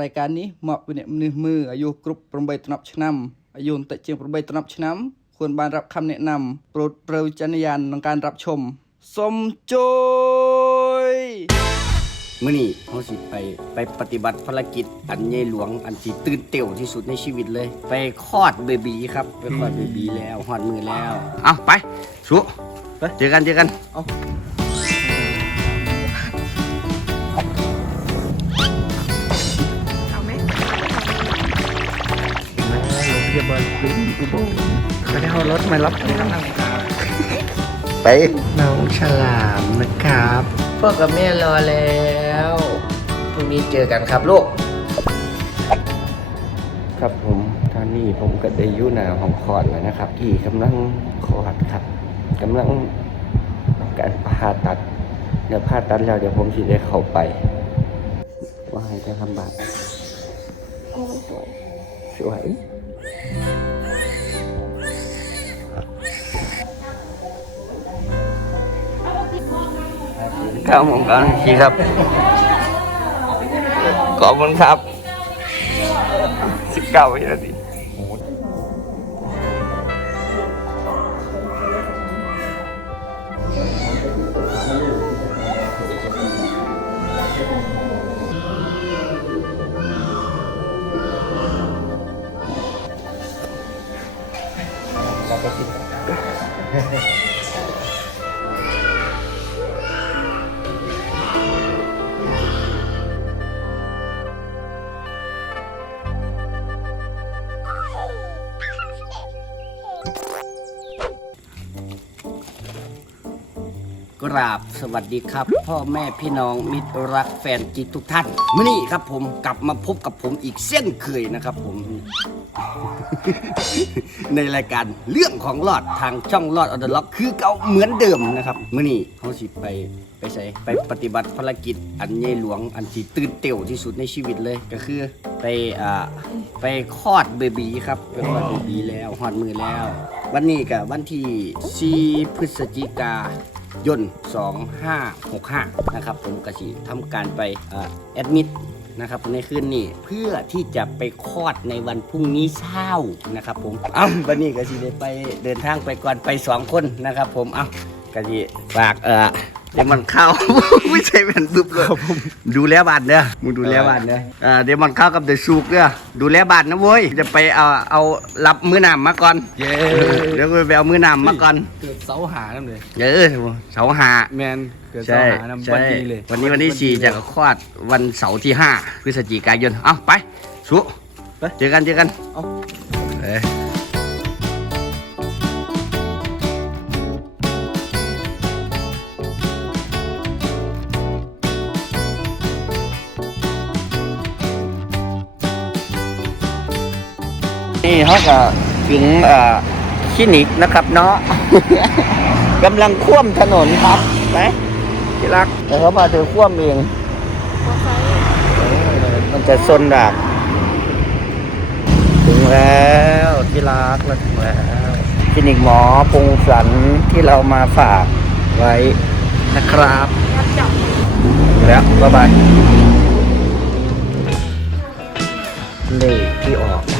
รายการนี้เหมาะเป็นมือมืออายุกรุ๊ปประเบิดตนับชน้ำอายุแต่เจียงประเบิดตนับชน้ำควรบานรับคำแนะนำโปรดเปรยจันยานในการรับชมสมโจยมื่อนี้เขาสิไปไปปฏิบัติภารกิจอันใหญ่หลวงอันที่ตื่นเต้วที่สุดในชีวิตเลย ไปคลอดเบบีครับไปคลอดเบบีแล้วหอดมือแล้ว เอาไปชุไปเจอกันเจอกันเอา ยาบาลคุณอุบลเขาได้เอารถมารับไปน้องฉลามนะครับพ่อกับแม่รอแล้วพรุ่งนี้เจอกันครับลูก ครับผมตอนนี้ผมก็ได้อยู่หน้าห้องคลอดแล้วนะครับ ที่กำลังคลอดครับกำลังการผ่าตัดเดี๋ยวผ่าตัดแล้วเดี๋ยวผมสิได้เข้าไป ว่าให้จะทำบาดโอ้โหสวย ครับผมก็ขี่ครับ ขอบคุณครับสิบเก้าวินาทีเราไปก ราบสวัสดีครับ พ่อแม่พี่น้องมิตรรักแฟนจิตทุกท่านมื่อนี้ครับผมกลับมาพบกับผมอีกเส้นเคยนะครับผม ในรายการเรื่องของรอดทางช่องรอดออเดอร์ล็อกคือเก่าเหมือนเดิมนะครับมื่อนี้เขาสิไปไปใส่ไปปฏิบัติภารกิจอันใหญ่หลวงอันที่ตื่นเต้วที่สุดในชีวิตเลยก็คือไปอ่าไปคลอดเบบีครับไปคลอดเบบีแล้วหอดมือแล้ว วันนี้กับวันที่4พฤศจิกา ยน2565 นะครับ ผมกระชีทำการไปแอดมิดนะครับในคืนนี้เพื่อที่จะไปคลอดในวันพรุ่งนี้เช้านะครับผมเอ้าวันนี้กระชีได้ไปเดินทางไปก่อนไปสองคนนะครับผมเอ้ากระชีฝากเออ เดี๋ยวมันเข้า ไม่ใช่แผ่นบึบเลยดูแลบ้านเด้อมึงดูแลบ้านเด้อเออเดี๋ยวมันเข้ากับเดอะซูกเด้อดูแลบ้านนะเว้ยจะไปเอาเอารับมือหนามมาก่อนเย้เดี๋ยวกูไปเอามือหนามมาก่อนเกิดเสาหานั่นเลยเออเสาหาแมนเกิดเสาใช่หานำใช่วันดีเลยวันนี้วันที่สี่จะคลอดวันเสาร์ที่ห้าพฤศจิกายนเอาไปสุไปเจอกันเจอกันเอาเอ้ นี่เขาก็ถึงคลินิกนะครับเนาะ กำลังคว่ำถนนครับไปที่รักเดี๋ยวเขาพาเธอคว่ำเองมันจะซนดากถึงแล้วที่รักแล้วถึงแล้วคลินิกหมอปรุงสันที่เรามาฝากไว้นะครับแล้วบ๊ายบายเลขที่ออก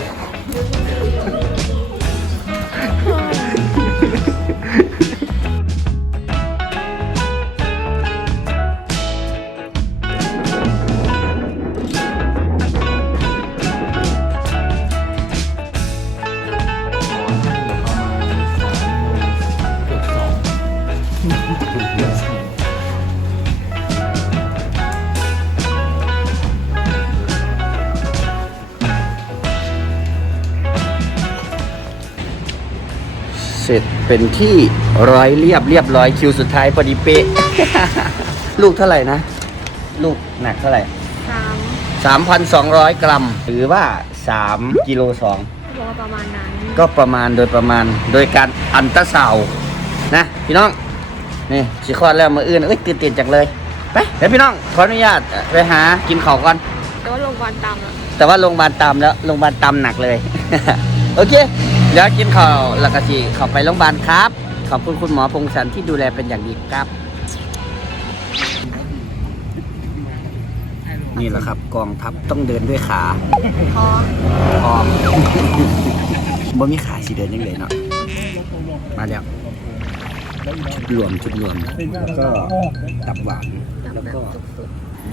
เสร็จเป็นที่ร้อยเรียบเรียบร้อยคิวสุดท้ายพอดีเป๊ะ ลูกเท่าไหร่นะ ลูกหนักเท่าไหร่สาม3,200 กรัม หรือว่า 3กิโลสองรอประมาณนั้น ก็ประมาณโดยประมาณโดยการอันตราซาวด์นะ พี่น้อง นี่สิคลอดแล้วมืออื่นเอ้ยตื่นเต้นจังเลย ไปเดี๋ยวพี่น้อง ขออนุญาตเอ่อไปหากินข้าวก่อน แต่ว่าโรงพยาบาลตามแล้วแต่ว่าโรงพยาบาลตามแล้วโรงพยาบาลตามหนักเลย โอเค เดี๋ยวกินข้าวแล้วก็สิเข้าไปโรงพยาบาลครับ ขอบคุณคุณหมอพงศันที่ดูแลเป็นอย่างดีครับไนี่แหละครับกองทัพต้องเดินด้วยขาพอพอบ่มีขาสิเดินยังไงเนาะมาแล้วชุดรวมชุดรวมแล้วก็ตับหวานแล้วก็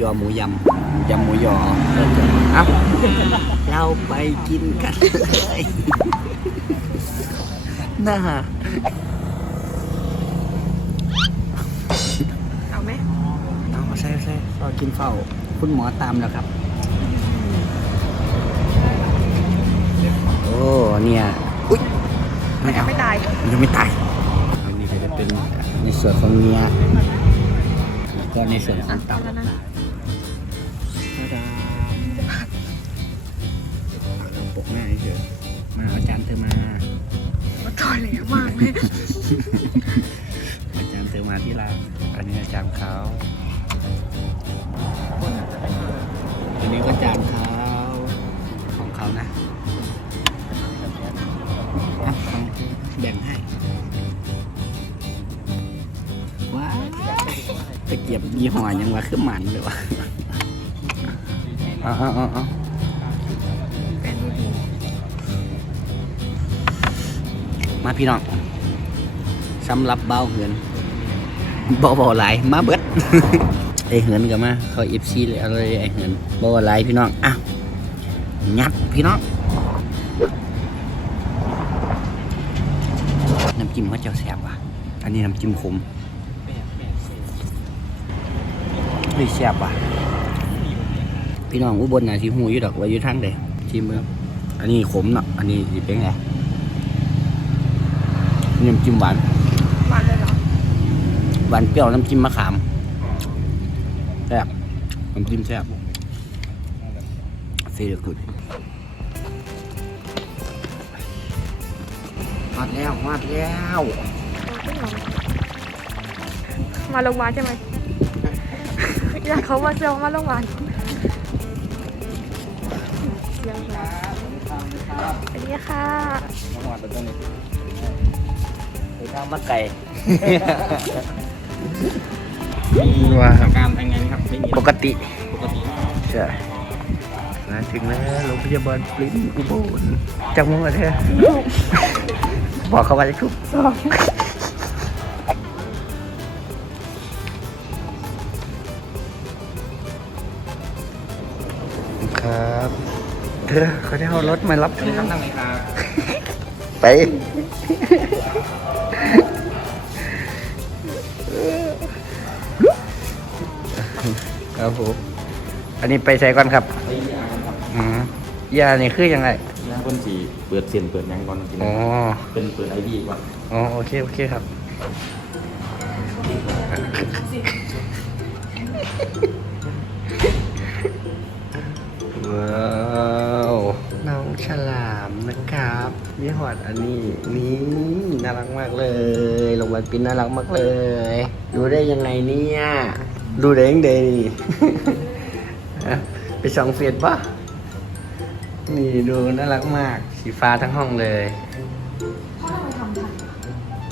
ยอหมูยำยำหมูยอแล้วก็เอ้าเราไปกินกันเลยน่าเอาไหมเอาใช่ใช่พอกินเฝ้า คุณหมอตามแล้วครับ โอ้เนี่ยอุ๊ยไม่เอาไม่ตายยังไม่ตายอันนี้ก็จะเป็นในส่วนของเนื้อแล้วก็ในส่วนของตับ เขานะแบ่งให้ว้าตะเกียบยี่ห้อยังว่าคือหมันเลยวะอ๋อาเอ๋อาเป็นที่ดีมาพี่น้องสำหรับเบาเหือนบ่บ่หลายมาเบิดไอเหือนกับมาเขาเอฟซีเลยอาเลยไอเหือนบ่หลายพี่น้องอะ ยัดพี่น้องน้ำจิ้มเขาเจ้าแซ่บว่ะ อันนี้น้ำจิ้มขมเฮ้ยแซ่บว่ะ พี่น้องอุบลน่ะที่หูอยู่ดอกว่าอยู่ทางใดที่เมืองอันนี้ขมเนาะ อันนี้สิเป็นไงน้ำจิ้มหวาน หวานเลยเหรอ หวานเปรี้ยวน้ำจิ้มมะขามแซ่บน้ำจิ้มแซ่บฟีล กูดมาแล้วมาแล้วมาโรงพยาบาลใช่ไหมอยากเขามาเซลมาโรงพยาบาลยังไงสวัสดีค่ะไปทางมะไก่ว่าอาการเป็นไงครับไม่มีปกติปกติใช่มาถึงแล้วโรงพยาบาลปริ้นอุบลจังหวัดเธอ บอกเขาว่าจะทุกสองครับเธอเขาจะเอารถมารับเธอครับนั่งเลยครับ ไปครับผมอันนี้ไปใส่ก่อนครับไอ้ยาครับอืมยานี่คือยังไง คนสีเปิดเสียนเปิดหยังก่อนกินอ๋อเป็นเปิดไอดีก่อนอ๋อโอเคโอเคครับ ว้าวน้องฉลามนะครับยี่หอดอันนี้นี่น่ารักมากเลยโรงพยาบาลปินน่ารักมากเลย ดูได้ยังไงเนี่ย ดูได้ยังไงนี่อะไปส่องเฟซปะ นี่ดูน่ารักมาก สีฟ้าทั้งห้องเลย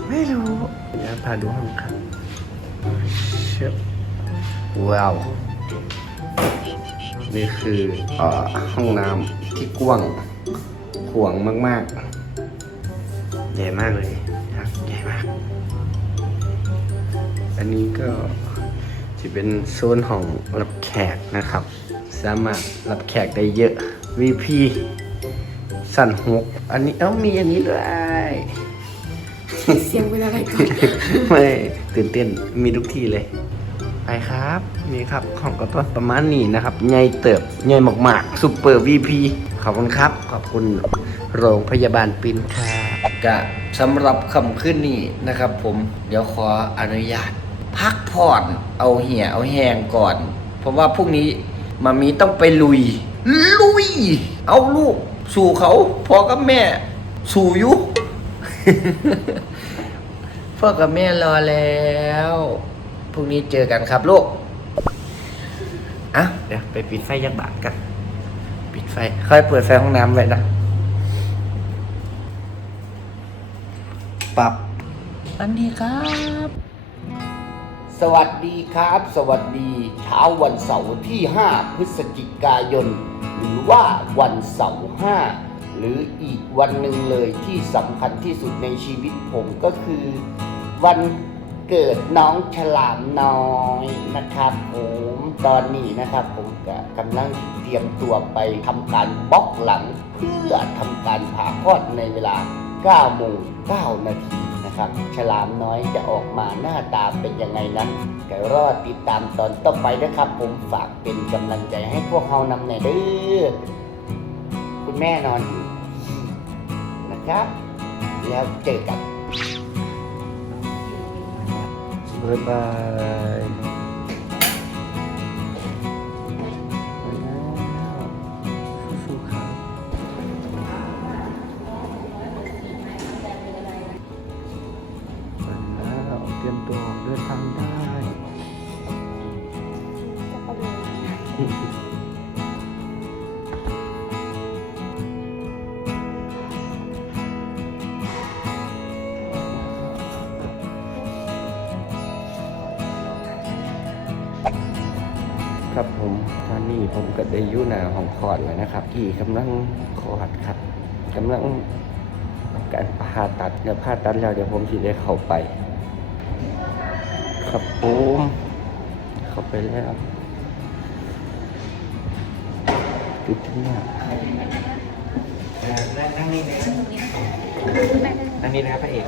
ไม่รู้เดี๋ยวพาดูห้องครับเชิบว้าวนี่คือเอ่อห้องน้ำที่กว้างขวางมากๆ ใหญ่มากเลยครับใหญ่มาก อันนี้ก็จะเป็นโซนของรับแขกนะครับ สามารถรับแขกได้เยอะ VP สั่นหกอันนี้เอ้ามีอันนี้ด้วย เสียงเป็นอะไรก่อนไม่ตื่นเต้นมีทุกที่เลย ไปครับนี่ครับของก็ต้นประมาณนี้นะครับใหญ่เติบใหญ่มากๆซูเปอร์วีพีขอบคุณครับ ขอบคุณโรงพยาบาลปินครับกะสำหรับคำขึ้นนี้นะครับผมเดี๋ยวขออนุญาต พักผ่อนเอาเหี่ยเอาแหงก่อน เพราะว่าพรุ่งนี้มามีต้องไปลุย ลุย เอาลูก สู่เขาพ่อกับแม่ สู่อยุพ่อกับแม่รอแล้วพรุ่งนี้เจอกันครับลูกอะเดี๋ยวไปปิดไฟยักบาทกัน ปิดไฟ ค่อยเปิดไฟห้องน้ำไว้นะปรับสวัสดีครับสสวัสดีครับ สวัสดี เช้าวันเสาร์ที่ 5 พฤศจิกายน หรือว่าวันเสาร์5หรืออีกวันหนึ่งเลยที่สำคัญที่สุดในชีวิตผมก็คือ วันเกิดน้องฉลามน้อยนะครับผมตอนนี้นะครับผมกกำลังเตรียมตัวไปทำการบล็อกหลัง เพื่อทำการผ่าคลอดในเวลา9โมง9นาที นะครับ ฉลามน้อยจะออกมาหน้าตาเป็นยังไงนั้นก็รอดติดตามตอนต่อไปนะครับ ผมฝากเป็นกำลังใจให้พวกเขานำแน่เด้อคุณแม่นอนอยู่นะครับ แล้วเจอกันบ๊ายบาย หน้าห้องคลอดแล้วนะครับ ที่กำลังคลอดครับกำลังการผ่าตัดเดี๋ยวผ่าตัดแล้วเดี๋ยวผมจะได้เข้าไป ครับผมเข้าไปแล้วติดที่หน้านั่งนี่นะนั่งนี่นะครับพระเอก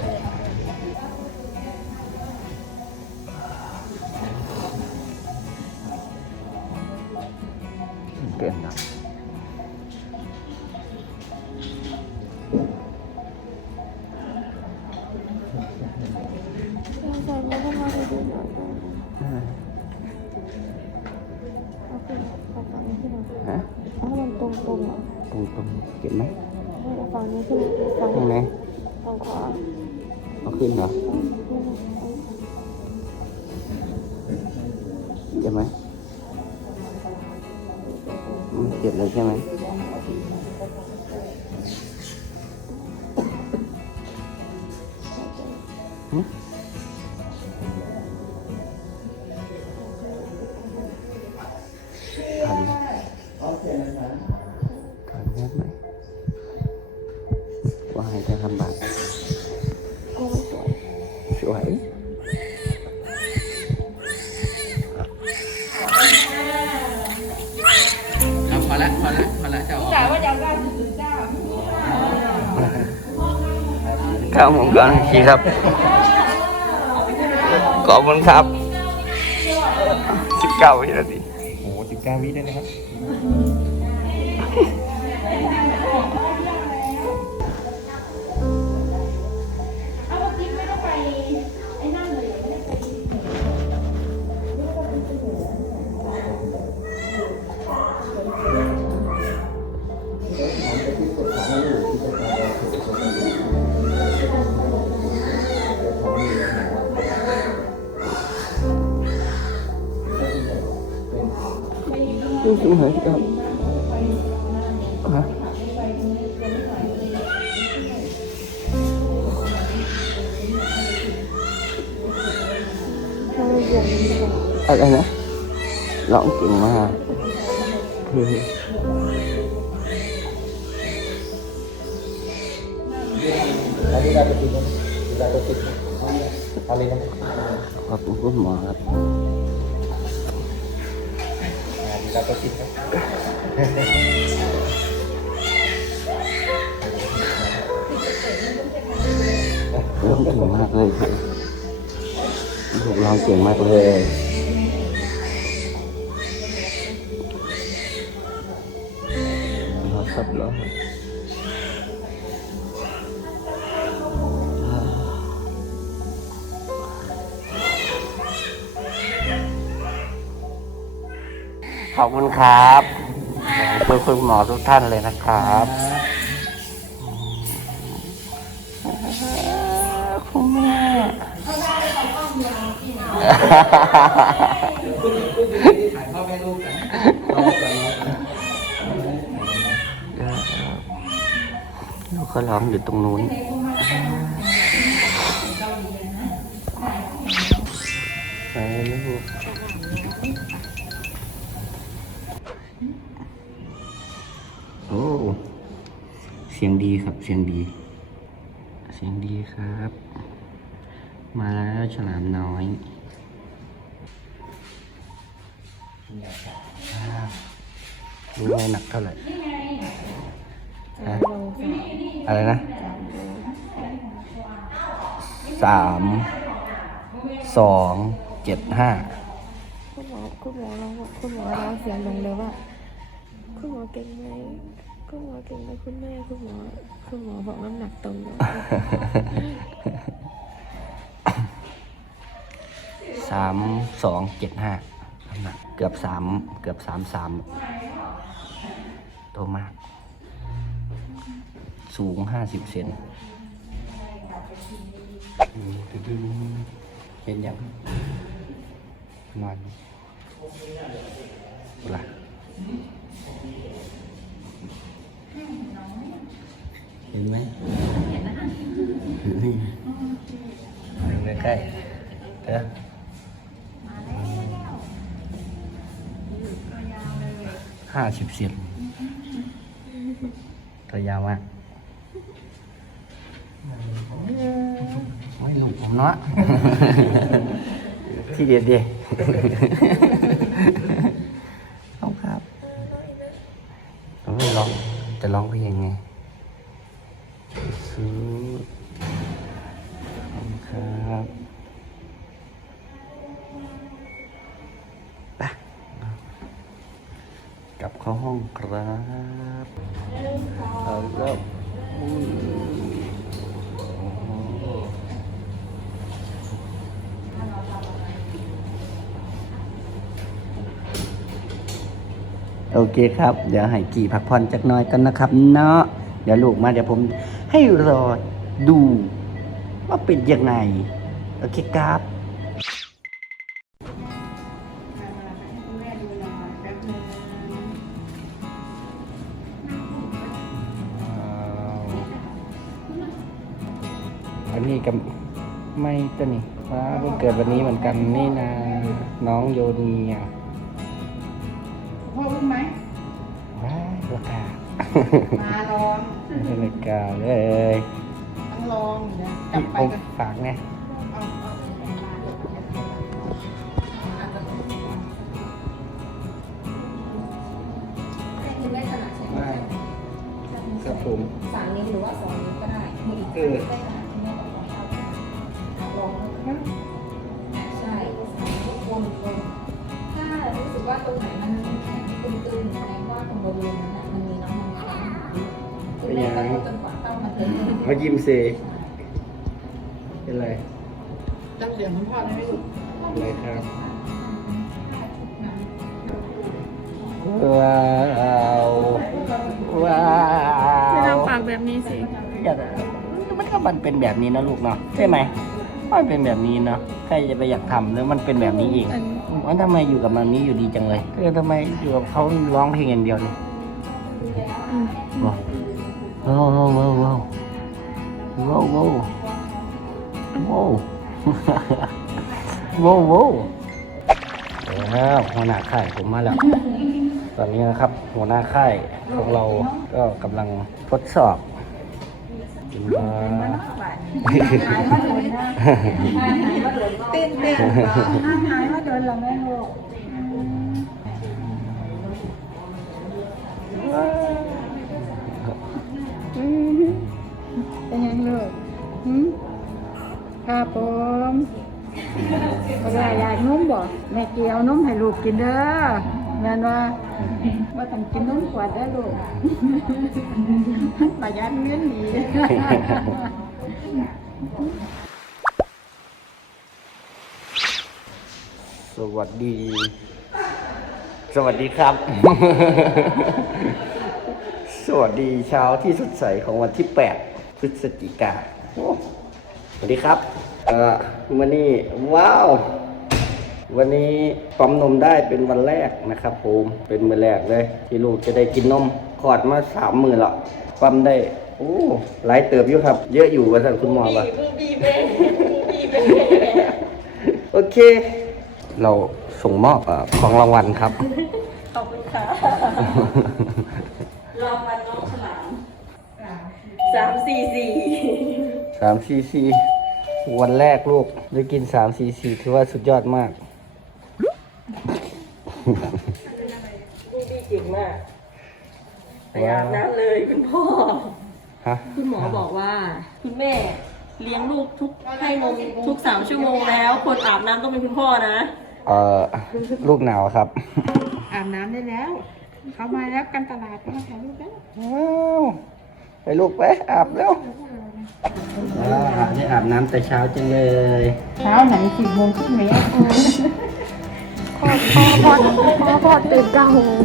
เจ็บเลยใช่ไหม ทีครับ ขอบคุณครับ 19วินาทีโอ้โหสิบเก้าวิได้นะครับ Yeah. เก่งมากเลยครับลูกร้องเก่งมากเลยรอครับรอครับขอบคุณครับขอบคุณคุณหมอทุกท่านเลยนะครับคุณแม่ ลูกเขาร้องอยู่ตรงนู้นไม่รู้โอ้ เสียงดีครับ เสียงดี เสียงดีครับ มาแล้วฉลามน้อย รู้ไหมหนักเท่าไหร่ฮะอะไรนะสามสองเจ็ดห้าคุณหมอคุณหมอเราคุณหมอเราเสียงลงเลยว่า คุณหมอเก่งไหมคุณหมอเก่งไหมคุณแม่คุณหมอคุณหมอบอกน้ำหนักตรงเลยสามสองเจ็ดห้าน้ำหนัก เกือบสามเกือบสามสามโตมาก สูงห้าสิบเซนอืมดึงๆเห็นยังนอนล่ะเห็นไหมเห็นนะอยู่ใกล้ๆเด้อ สิบเซนตัวยาวมากไม่ลูกผมเนาะที่เด็ดเด็ เข้าห้องครับเอาแล้วโอ้โหโอเคครับ เดี๋ยวให้กี่พักผ่อนจักหน้อยกันนะครับ เนาะเดี๋ยวลูกมาเดี๋ยวผมให้รอดูว่าเป็นยังไง โอเคครับ กันนี่นะน้องโยนีอะพ่อรู้ไหมว้าราคามาลองราคาเลยต้องลองเดี๋ยวกลับไปผมกันฝากไงเอาเอาคุณแม่ถนัดใช่ไหมไม่ครับผมสามนิ้วหรือว่าสองนิ้วก็ได้มืออีกเออ เลิกมายิ้มเซ เป็นไรจำเสียงคุณพ่อได้ไหมลูกอะไรครับว้าวว้าไม่วทำปากแบบนี้สิอยากมันก็มันเป็นแบบนี้นะลูกเนาะใช่ไหมมันเป็นแบบนี้เนาะใครจะไปอยากทำแล้วมันเป็นแบบนี้เองอันมันทำไมอยู่กับมันนี้อยู่ดีจังเลยเออทำไมอยู่กับเขาร้องเพลงอย่างเดียวเลยอืมว้าวว้าวว้าว ว้าวว้าวว้าวว้าวว้าวว้าวแล้วหัวหน้าค่ายผมมาแล้ว ตอนนี้นะครับ หัวหน้าค่ายของเราก็กำลังทดสอบมาเต้นเต้นห้ามหายว่าโดนเราแม่ลูกอืม เป็นยังลูกหืมครับผมเอาไว้อยากนมบ่แม่เกียวนมให้ลูกกินเด้อแม่นว่าว่าต้องกินนมขวดได้อลูกประหยัดเงินดี สวัสดี สวัสดีครับ สวัสดีเช้าที่สดใสของวันที่8พ ฤศจิกาสวัสดีครับเอ่อวันนี้ว้าว วันนี้ปั๊มนมได้เป็นวันแรกนะครับผมเป็นมือแรกเลย ที่ลูกจะได้กินนมขอดมาสามมือละปั๊มได้โอ้หลายเติบอยู่ครับ เยอะอยู่ว่าท่านคุณหมอปะโอเค เราส่งมอบเอ่อของรางวัลครับ ขอบคุณค่ะรางวัลน้องฉลาม สามสี่สี่สามซีซีวันแรกลูกได้กินสามซีซีถือว่าสุดยอดมากนี่ดีเก่งมากไปอาบน้ำเลยคุณพ่อ ฮะคุณหมอบอกว่า คุณแม่เลี้ยงลูกทุกให้นมทุกสามชั่วโมงแล้วคนอาบน้ำต้องเป็นคุณพ่อนะ เอ่อลูกหนาวครับ อาบน้ำได้แล้ว เขามาแล้วกันตลาดมาถ่ายรูปแล้ว ว้าว ไปลูกไปอาบแล้วว้าวได้อาบน้ำแต่เช้าจังเลยเช้าไหนสิบโมงครึ่งไหมพ่อพ่อพ่อพ่อตื่นเก้าโมง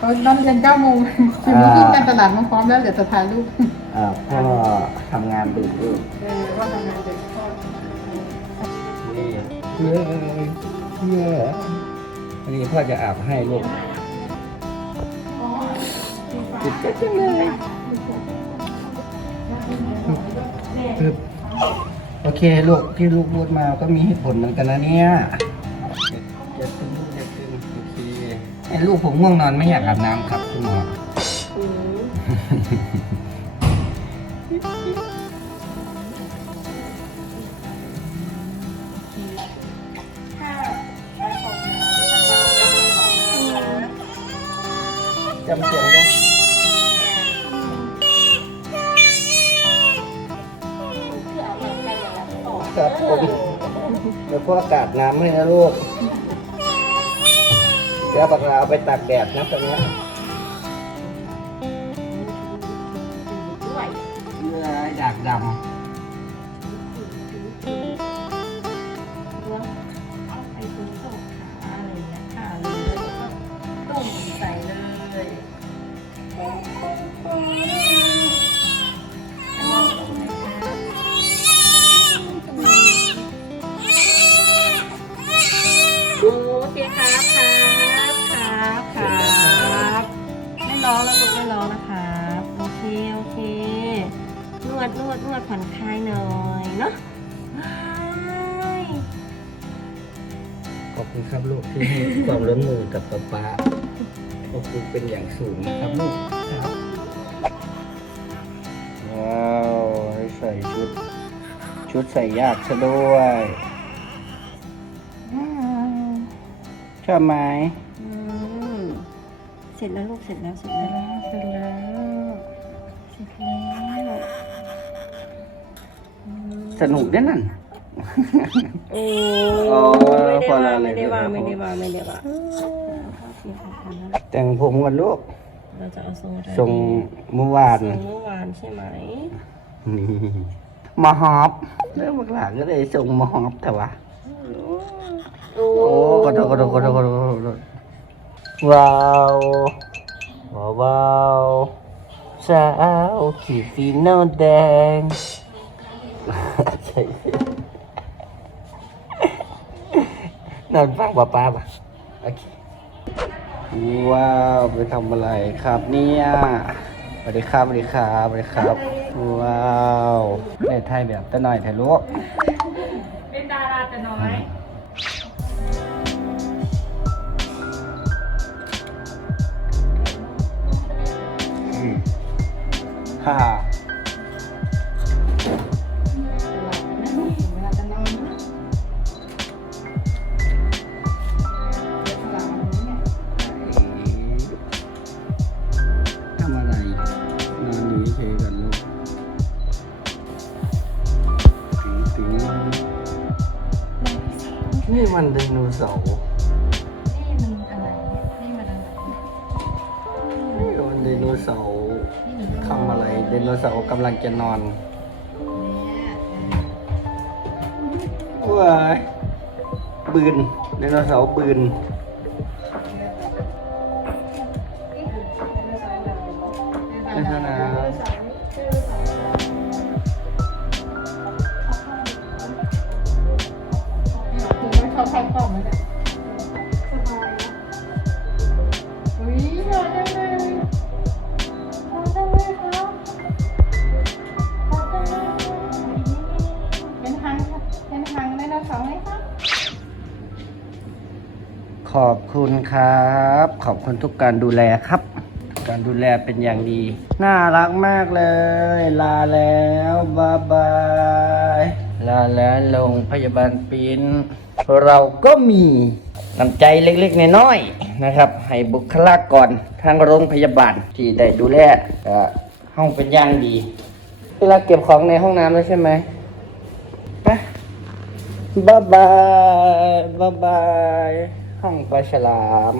ตอนเย็นเก้าโมงสิบโมงครึ่งกันตลาดมาพร้อมแล้วเดี๋ยวจะถ่ายรูปเอ่อพ่อทำงานดึกลูกเออว่าทำงานเด็กพ่อเย้เย้วันนี้พ่อจะอาบให้ลูกจิตใจจังเลย ปึ๊บโอเคลูกที่ลูกพูดมาก็มีเหตุผลเหมือนกันนะเนี่ยจะตึงลูกจะตึงโอเคไอ้ลูกผมง่วงนอนไม่อยากอาบน้ำครับคุณหมอจำเสียงได้ ครับผม เดี๋ยวพ่ออากาศน้ำให้นะลูกเดี๋ยวปากกาเอาไปตากแดดนะตอนนี้เนื้อดากดไป๊าป๊าขอบคุณเป็นอย่างสูงนะครับลูกครับว้าวให้ใส่ชุด ชุดใส่ยากซะด้วยว้าวชอบไหมอืมเสร็จแล้วลูกเสร็จแล้วเสร็จแล้วเสร็จแล้วเสร็จแล้วสนุกด้วยนั่น โอ้อ๋อ ไม่พอได้แล้วว่าไม่ได้ว่าเลยไม่ได้ว่าไม่ได้ว่าโอเคค่ะค่ะแต่งผมกันลูกเราจะเอาทรงอะไรทรงเมื่อวานทรงเมื่อวานใช่ไหมนี่มาฮอปแล้วบักหลาก็เลยส่งมาฮอปแต่ว่าโอ้โอ้ขอโทษขอโทษขอโทษขอโทษขอโทษว้าวว้าวว้าวสาวขีดฟีโนแดงใช่ นอนฟังป้าป้าป่ะโอเคว้าวไปทำอะไรครับเนี่ยสวัสดีครับสวัสดีครับสวัสดีครับ ว้าวในไทยแบบตะหน่อยถ่ายรูปเป็นดาราแต่น้อยฮ่า จะนอนว้ายปืนไดโนเสาร์ปืนในสนามไม่เข้าข้างกล้องมันจะอุ้ยรอได้ เป็นทางเป็นทาไหมครับขอบคุณครับ ขอบคุณทุกการดูแลครับ การดูแลเป็นอย่างดี น่ารักมากเลย ลาแล้วบายบายลาแล้วโรงพยาบาลปินเราก็มีน้ำใจเล็กๆน้อยๆนะครับ ให้บุคลากรทางโรงพยาบาลที่ได้ดูแลอ่อห้องเป็นอย่างดี เวลาเก็บของในห้องน้ำแล้วใช่ไหมไป บ๊ายบายบ๊ายบายห้องปลาฉลาม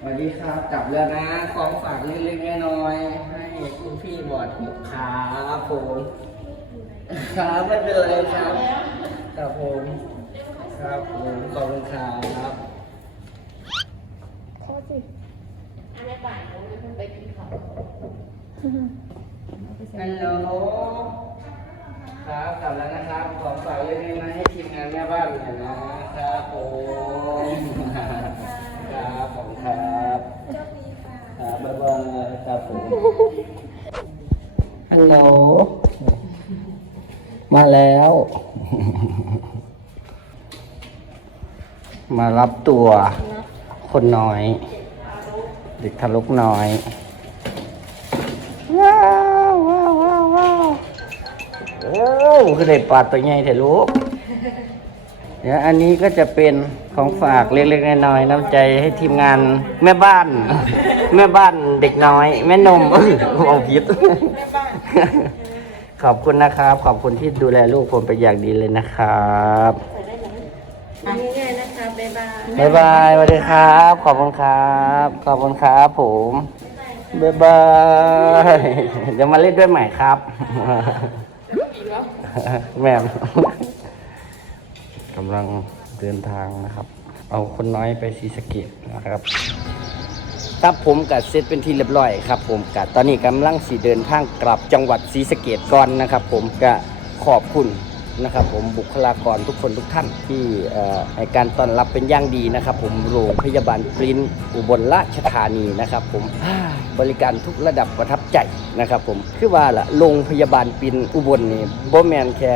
สวัสดีครับกลับแล้วนะของฝากเล็กๆน้อยๆให้คุณพี่บอดหกขาครับผมครับไม่เป็นไรครับครับผมครับผมขอบคุณครับฮัลโหล ครับกลับแล้วนะครับของฝากเล็กๆน้อยๆให้ทีมงานแม่บ้านหน่อยนะครับผมครับผมครับครับบ๊ายบายครับผมฮัลโหลมาแล้ว มารับตัวคนน้อย เด็กทารกน้อยว้า โอ้คือได้ปลาตัวใหญ่เถอะลูกเดี๋ยวอันนี้ก็จะเป็นของฝากเล็กๆน้อยๆน้ำใจให้ทีมงานแม่บ้าน แม่บ้านเด็กน้อย แม่นมเอ้ยเอาผิดขอบคุณนะครับ ขอบคุณที่ดูแลลูกผมเป็นอย่างดีเลยนะครับง่ายๆนะคะบ๊ายบายบ๊ายบายสวัสดีครับ ขอบคุณครับ ขอบคุณครับผมบ๊ายบายเดี๋ยวมาเล่นด้วยใหม่ครับ แม่มกำลังเดินทางนะครับ เอาคนน้อยไปซีสเกตนะครับครับผมกับเซตเป็นที่เรียบร้อยครับ ผมกับตอนนี้กำลังสีเดินทางกลับจังหวัดศรีสะเกดก่อนนะครับ ผมก็ขอบคุณ นะครับผมบุคลากรทุกคนทุกท่านที่อ่อให้การต้อนรับเป็นอย่างดีนะครับ ผมโรงพยาบาลปรินอุบลราชธานีนะครับ ผมบริการทุกระดับประทับใจนะครับผมคือว่าละโรงพยาบาลปรินอุบลนี่บ่แมนแค่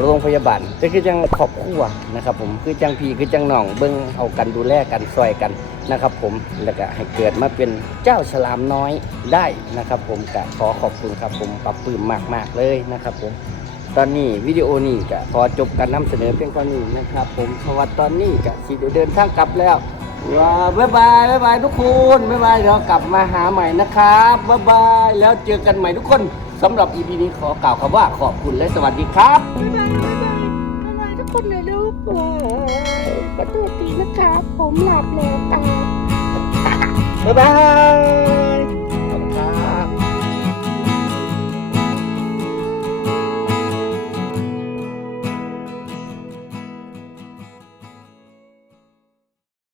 โรงพยาบาลแต่คือจังครอบครัวนะครับผมคือจังพี่คือจังน้องเบิ่งเอากันดูแลกันซอยกันนะครับผมแล้วก็ให้เกิดมาเป็นเจ้าฉลามน้อยได้นะครับ ผมก็ขอขอบคุณครับผมปรับปื้มมาก ๆ เลยนะครับผม ตอนนี้วิดีโอนี้ก็ขอจบการนำเสนอเพียงเท่านี้นะครับ ผมเพราะว่าตอนนี้ก็สิเดินทางกลับแล้วว้าบ๊ายบายบ๊ายบายทุกคนบ๊ายบายเดี๋ยวกลับมาหาใหม่นะครับบ๊ายบายแล้วเจอกันใหม่ทุกคนสำหรับ EP นี้ขอกล่าวคำว่าขอบคุณและสวัสดีครับบ๊ายบายบ๊ายบายบ๊ายบายทุกคนเลยลูกว้ายขอโทษทีนะครับ ผมหลับแล้วตาบ๊ายบาย